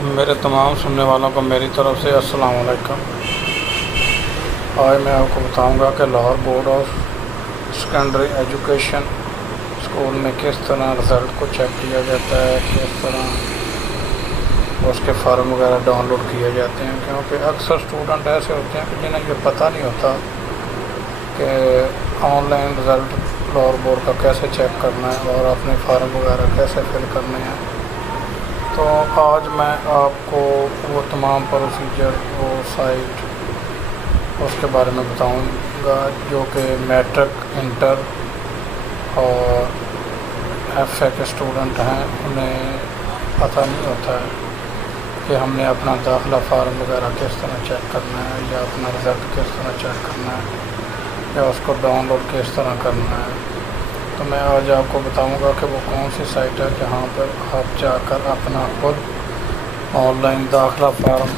میرے تمام سننے والوں کو میری طرف سے السلام علیکم۔ آج میں آپ کو بتاؤں گا کہ Lahore board of secondary education school میں کس طرح رزلٹ کو چیک کیا جاتا ہے، کس طرح اس کے فارم وغیرہ ڈاؤن لوڈ کیے جاتے ہیں، کیونکہ اکثر اسٹوڈنٹ ایسے ہوتے ہیں کہ جنہیں یہ پتہ نہیں ہوتا کہ on line result Lahore board کا کیسے چیک کرنا ہے اور اپنے فارم وغیرہ کیسے فل کرنے ہیں۔ تو آج میں آپ کو وہ تمام پروسیجر، وہ سائٹ، اس کے بارے میں بتاؤں گا جو کہ میٹرک، انٹر اور ایف اے کے اسٹوڈنٹ ہیں، انہیں پتہ نہیں ہوتا ہے کہ ہم نے اپنا داخلہ فارم وغیرہ کس طرح چیک کرنا ہے، یا اپنا رزلٹ کس طرح چیک کرنا ہے، یا اس کو ڈاؤن لوڈ کس طرح کرنا ہے۔ تو میں آج آپ کو بتاؤں گا کہ وہ کون سی سائٹ ہے جہاں پر آپ جا کر اپنا خود آن لائن داخلہ فارم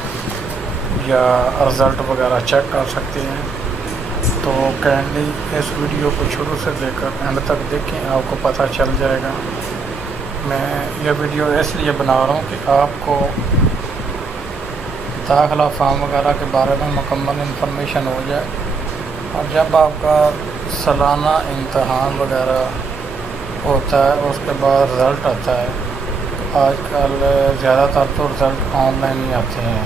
یا رزلٹ وغیرہ چیک کر سکتے ہیں۔ تو کائنڈلی اس ویڈیو کو شروع سے لے کر اینڈ تک دیکھیں، آپ کو پتہ چل جائے گا۔ میں یہ ویڈیو اس لیے بنا رہا ہوں کہ آپ کو داخلہ فارم وغیرہ کے بارے میں مکمل انفارمیشن ہو جائے، اور جب آپ کا سالانہ امتحان وغیرہ ہوتا ہے اس کے بعد رزلٹ آتا ہے، آج کل زیادہ تر تو رزلٹ آن لائن ہی آتے ہیں،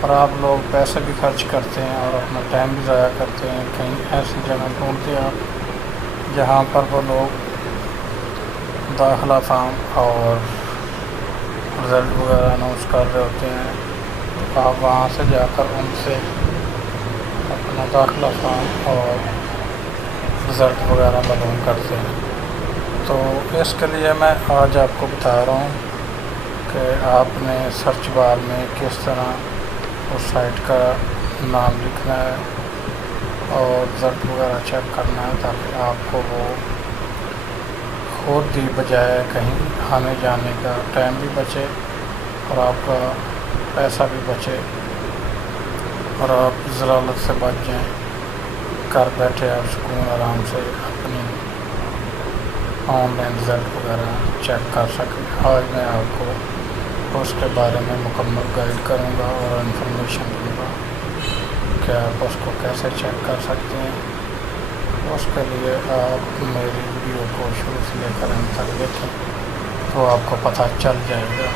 اور آپ لوگ پیسے بھی خرچ کرتے ہیں اور اپنا ٹائم بھی ضائع کرتے ہیں۔ کہیں ایسی جگہ ڈھونڈتے ہیں آپ جہاں پر وہ لوگ داخلہ فارم اور رزلٹ وغیرہ اناؤنس کر رہے ہوتے ہیں، تو آپ وہاں سے جا کر ان سے اپنا داخلہ فارم اور رزلٹ وغیرہ معلوم کرتے ہیں۔ تو اس کے لیے میں آج آپ کو بتا رہا ہوں کہ آپ نے سرچ بار میں کس طرح اس سائٹ کا نام لکھنا ہے اور رزلٹ وغیرہ چیک کرنا ہے، تاکہ آپ کو وہ خود ہی بجائے کہیں آنے جانے کا ٹائم بھی بچے اور آپ کا پیسہ بھی بچے، اور آپ ضلالت سے بچ جائیں، گھر بیٹھے آپ سکون آرام سے اپنی آن لائن رزلٹ وغیرہ چیک کر سکیں۔ آج میں آپ کو اس کے بارے میں مکمل گائیڈ کروں گا اور انفارمیشن دوں گا کہ آپ اس کو کیسے چیک کر سکتے ہیں۔ اس کے لیے آپ میری ویڈیو کو شروع سے لے کر انت تک دیکھیں تو آپ کو پتہ چل جائے گا۔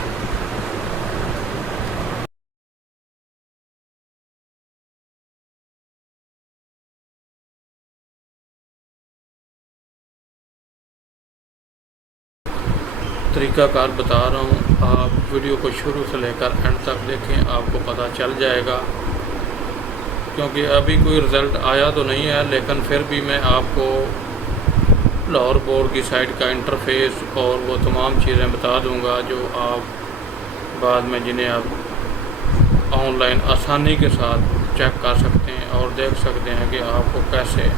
طریقہ کار بتا رہا ہوں، آپ ویڈیو کو شروع سے لے کر اینڈ تک دیکھیں، آپ کو پتہ چل جائے گا۔ کیونکہ ابھی کوئی رزلٹ آیا تو نہیں ہے، لیکن پھر بھی میں آپ کو لاہور بورڈ کی سائٹ کا انٹرفیس اور وہ تمام چیزیں بتا دوں گا جو آپ بعد میں جنہیں آپ آن لائن آسانی کے ساتھ چیک کر سکتے ہیں اور دیکھ سکتے ہیں کہ آپ کو کیسے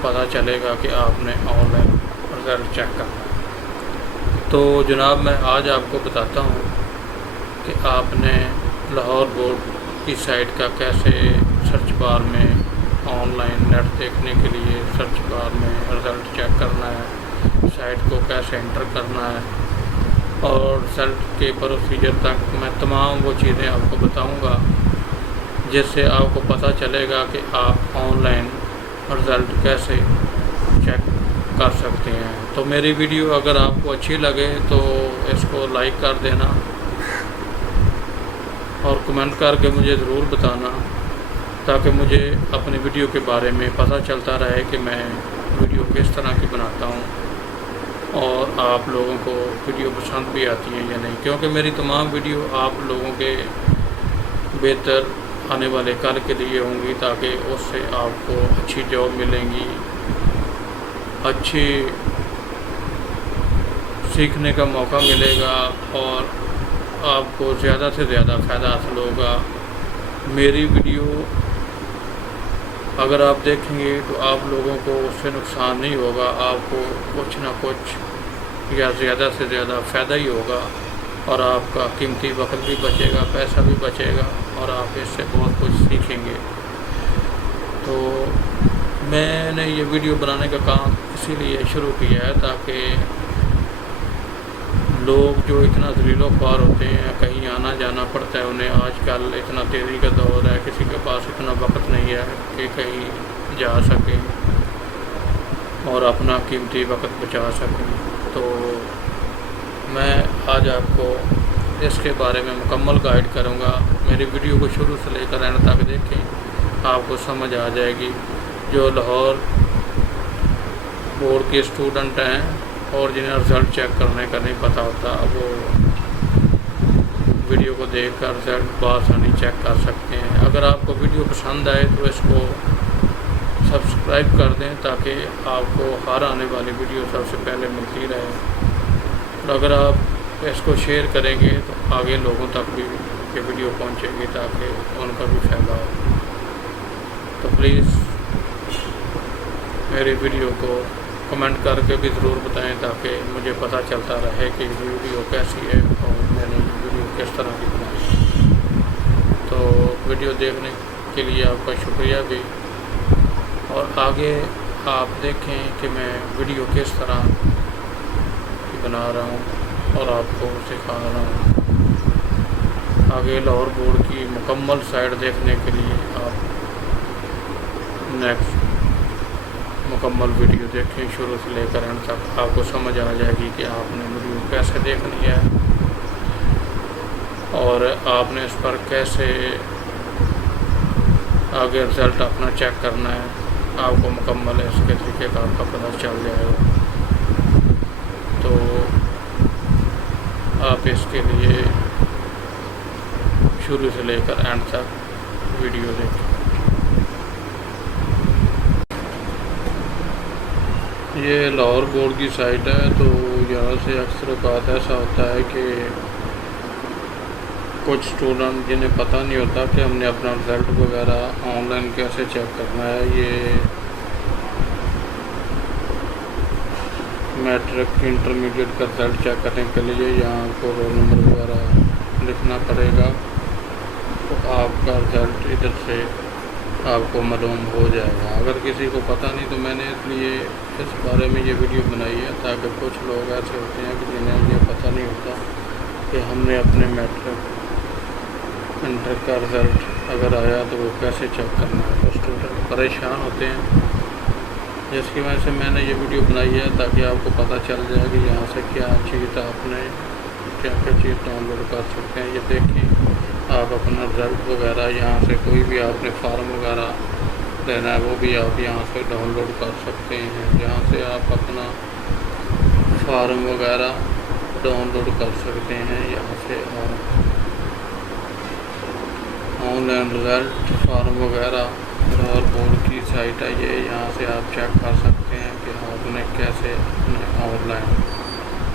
پتہ چلے گا کہ آپ نے آن لائن رزلٹ چیک کرنا ہے۔ تو جناب، میں آج آپ کو بتاتا ہوں کہ آپ نے لاہور بورڈ کی سائٹ کا کیسے سرچ بار میں آن لائن نیٹ دیکھنے کے لیے سرچ بار میں رزلٹ چیک کرنا ہے، سائٹ کو کیسے انٹر کرنا ہے، اور رزلٹ کے پروسیجر تک میں تمام وہ چیزیں آپ کو بتاؤں گا جس سے آپ کو پتہ چلے گا کہ آپ آن لائن رزلٹ کیسے چیک کر سکتے ہیں۔ تو میری ویڈیو اگر آپ کو اچھی لگے تو اس کو لائک کر دینا اور کمنٹ کر کے مجھے ضرور بتانا، تاکہ مجھے اپنی ویڈیو کے بارے میں پتہ چلتا رہے کہ میں ویڈیو کس طرح کی بناتا ہوں اور آپ لوگوں کو ویڈیو پسند بھی آتی ہیں یا نہیں، کیونکہ میری تمام ویڈیو آپ لوگوں کے بہتر آنے والے کل کے لیے ہوں گی، تاکہ اس سے آپ کو اچھی جاب ملیں گی، اچھی سیکھنے کا موقع ملے گا اور آپ کو زیادہ سے زیادہ فائدہ حاصل ہوگا۔ میری ویڈیو اگر آپ دیکھیں گے تو آپ لوگوں کو اس سے نقصان نہیں ہوگا، آپ کو کچھ نہ کچھ یا زیادہ سے زیادہ فائدہ ہی ہوگا، اور آپ کا قیمتی وقت بھی بچے گا، پیسہ بھی بچے گا، اور آپ اس سے بہت کچھ سیکھیں گے۔ تو میں نے یہ ویڈیو بنانے کا کام اسی لیے شروع کیا ہے تاکہ لوگ جو اتنا ذلیل و خوار ہوتے ہیں، کہیں آنا جانا پڑتا ہے انہیں، آج کل اتنا تیزی کا دور ہے، کسی کے پاس اتنا وقت نہیں ہے کہ کہیں جا سکیں اور اپنا قیمتی وقت بچا سکیں، تو میں آج آپ کو اس کے بارے میں مکمل گائیڈ کروں گا۔ میری ویڈیو کو شروع سے لے کر اینڈ تک دیکھیں، آپ کو سمجھ آ جائے گی۔ جو لاہور بورڈ کے اسٹوڈنٹ ہیں اور جنہیں رزلٹ چیک کرنے کا نہیں پتہ ہوتا، وہ ویڈیو کو دیکھ کر رزلٹ بآسانی چیک کر سکتے ہیں۔ اگر آپ کو ویڈیو پسند آئے تو اس کو سبسکرائب کر دیں تاکہ آپ کو ہر آنے والی ویڈیو سب سے پہلے ملتی رہے، اور اگر آپ اس کو شیئر کریں گے تو آگے لوگوں تک بھی یہ ویڈیو پہنچے گی تاکہ ان کا بھی فائدہ ہو۔ تو پلیز میری ویڈیو کو کمنٹ کر کے بھی ضرور بتائیں تاکہ مجھے پتہ چلتا رہے کہ یہ ویڈیو کیسی ہے اور میں نے یہ ویڈیو کس طرح کی بنائی۔ تو ویڈیو دیکھنے کے لیے آپ کا شکریہ بھی، اور آگے آپ دیکھیں کہ میں ویڈیو کس طرح کی بنا رہا ہوں اور آپ کو سکھا رہا ہوں۔ آگے لاہور بورڈ کی مکمل سائٹ دیکھنے کے لیے آپ نیکسٹ مکمل ویڈیو دیکھیں، شروع سے لے کر اینڈ تک۔ آپ کو سمجھ آ جائے گی کہ آپ نے ویڈیو کیسے دیکھنی ہے اور آپ نے اس پر کیسے آگے رزلٹ اپنا چیک کرنا ہے، آپ کو مکمل اس کے طریقے کار کا پتہ چل جائے گا۔ تو آپ اس کے لیے شروع سے لے کر اینڈ تک ویڈیو دیکھیں۔ یہ لاہور بورڈ کی سائٹ ہے، تو یہاں سے اکثر اوقات ایسا ہوتا ہے کہ کچھ اسٹوڈنٹ جنہیں پتہ نہیں ہوتا کہ ہم نے اپنا رزلٹ وغیرہ آن لائن کیسے چیک کرنا ہے۔ یہ میٹرک انٹرمیڈیٹ کا رزلٹ چیک کرنے کے لیے یہاں کو رول نمبر وغیرہ لکھنا پڑے گا، تو آپ کا رزلٹ ادھر سے آپ کو معلوم ہو جائے گا۔ اگر کسی کو پتہ نہیں تو میں نے اس لیے اس بارے میں یہ ویڈیو بنائی ہے تاکہ کچھ لوگ ایسے ہوتے ہیں کہ جنہیں یہ پتہ نہیں ہوتا کہ ہم نے اپنے میٹرک انٹر کا رزلٹ اگر آیا تو وہ کیسے چیک کرنا ہے، تو اسٹوڈنٹ پریشان ہوتے ہیں، جس کی وجہ سے میں نے یہ ویڈیو بنائی ہے تاکہ آپ کو پتہ چل جائے کہ یہاں سے کیا چیز آپ نے کیا چیز ڈاؤن لوڈ کر سکتے ہیں۔ یہ دیکھیں، آپ اپنا رزلٹ وغیرہ یہاں سے کوئی بھی آپ نے فارم وغیرہ لینا ہے وہ بھی آپ یہاں سے ڈاؤن لوڈ کر سکتے ہیں۔ یہاں سے آپ اپنا فارم وغیرہ ڈاؤن لوڈ کر سکتے ہیں، یہاں سے آپ آن لائن رزلٹ فارم وغیرہ لاہور بورڈ کی سائٹ ہے یہ، یہاں سے آپ چیک کر سکتے ہیں کہ آپ نے کیسے اپنے آن لائن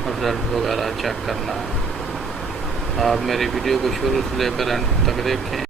رزلٹ وغیرہ چیک کرنا ہے۔ آپ میری ویڈیو کو شروع سے لے کر اینڈ تک دیکھیں۔